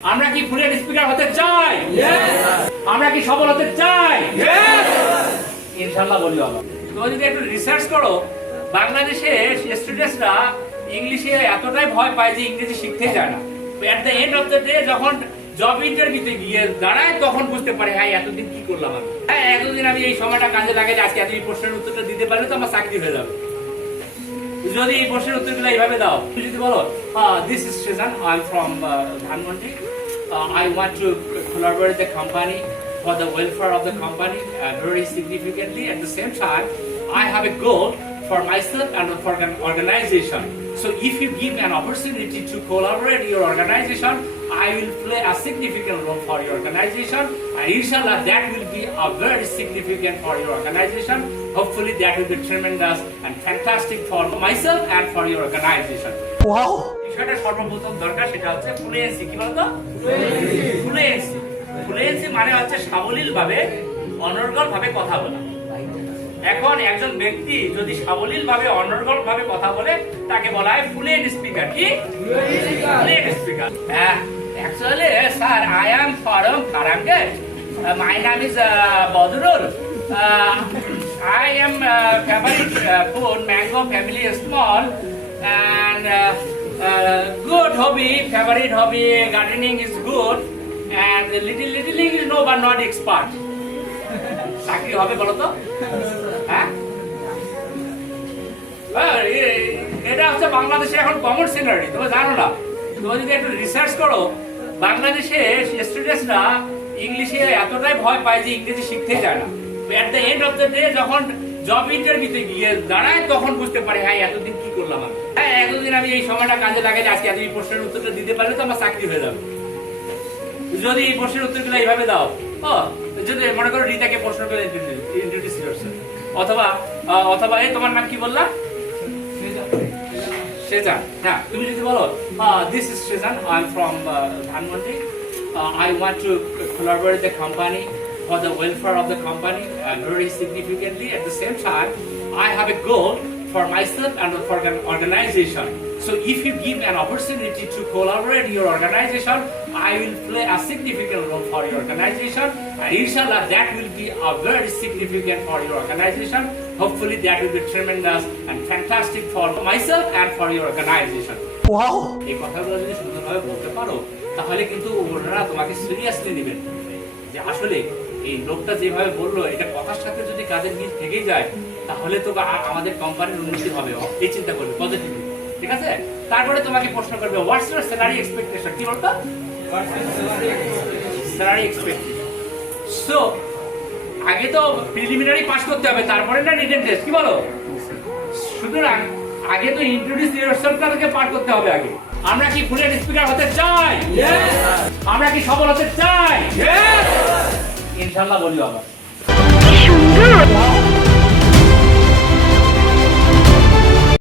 আমরা কি ফুলের স্পিকার হতে চাই? আমরা কি সফল হতে চাই? ইনশাল্লাহ বলি তুমি যদি একটু রিসার্চ করো, বাংলাদেশে ইংলিশে এতটাই ভয় পায় যে ইংরেজি শিখতেই যায় না। At the end of the day যখন জব ইন্টারভিউতে গিয়ে দাঁড়ায়, তখন বুঝতে পারে হ্যাঁ এতদিন কি করলাম আমি? হ্যাঁ এতদিন আমি এই সময়টা কাজে লাগে যে আজকে এত এই প্রশ্নের উত্তরটা দিতে পারলে তো আমার চাকরি হয়ে যাবে। যদি এই প্রশ্নের উত্তরগুলো এইভাবে দাও তুমি যদি বলো this is Sezan I from Dhanmondi I want to collaborate the company for the welfare of the company uh, very significantly at the same time I have a goal for myself and for an organization so if you give me an opportunity to collaborate your organization I will play a significant role for your organization and inshallah that will be a very significant for your organization hopefully that will be tremendous and fantastic for myself and for your organization Wow! বিষয়টা সর্বপ্রথম দরকার সেটা হচ্ছে fluency কি বলতো fluency fluency মানে হচ্ছে সাবলীল ভাবে অনর্গল ভাবে কথা বলা এখন একজন ব্যক্তি যদি সাবলীল ভাবে অনর্গল ভাবে কথা বলে, তাকে বলা হয় ফুলেন স্পিকার কি? Fluent speaker actually sir I am from কারাঙ্গে my নাম is Badrul I am family food mango family small and good hobby favourite hobby gardening is good and little little is no বা not expert চাকরি হবে বলতো হচ্ছে বাংলাদেশে এখন common scenery তুমি জানো না। তুমি যদি একটু রিসার্চ করো, বাংলাদেশে স্টুডেন্টসরা ইংলিশে এতটাই ভয় পায় যে ইংরেজি শিখতেই যায় না। At the end of the day যখন জব ইন্টারভিউতে গিয়ে দাঁড়ায়, তখন বুঝতে পারে হ্যাঁ এতদিন কি করলাম আমি? হ্যাঁ এতদিন আমি এই সময়টা কাজে লাগে যে আজকে এত এই প্রশ্নের উত্তরটা দিতে পারলে তো আমার চাকরি হয়ে যাবে। যদি এই প্রশ্নের উত্তরগুলো এইভাবে দাও, ও, যদি মনে করো রিতাকে প্রশ্ন করে ইন্ট্রোডিউস করছে। অথবা অথবা, এই তোমার নাম কি বললা? সেজান হ্যাঁ তুমি যদি বলো this is Sezan I am from Dhanmondi I want to collaborate the company for the welfare of the company uh, very significantly at the same time I have a goal for myself and for an organization so if you give an opportunity to collaborate your organization I will play a significant role for your organization and inshallah that will be a very significant for your organization hopefully that will be tremendous and fantastic for myself and for your organization Wow! এই কথাগুলো যদি সুন্দরভাবে বলতে পারো তাহলে কিন্তু ওনারা তোমাকে সিরিয়াসলি নেবেন যে আসলে এই লোকটা যেভাবে বলল এটা কথার সাথে যদি কাজের মিল থেকেই যায় তাহলে তো আমাদের কোম্পানির উন্নতি হবে এই চিন্তা করবে পজিটিভলি ঠিক আছে? তারপরে তোমাকে প্রশ্ন করবে হোয়াটস ইউর স্যালারি এক্সপেকটেশন কি বলতো? স্যালারি এক্সপেকটেশন সো আগে তো প্রিলিমিনারি পাস করতে হবে তারপরে না রিটেন টেস্ট কি বলো? সুতরাং আগে তো ইন্ট্রোডিউস ইয়োরসেলফটাকে পার করতে হবে আগে। আমরা কি ফুলের স্পিকার হতে চাই? আমরা কি সফল হতে চাই? ইনশাল্লাহ বলি বাবা Wow!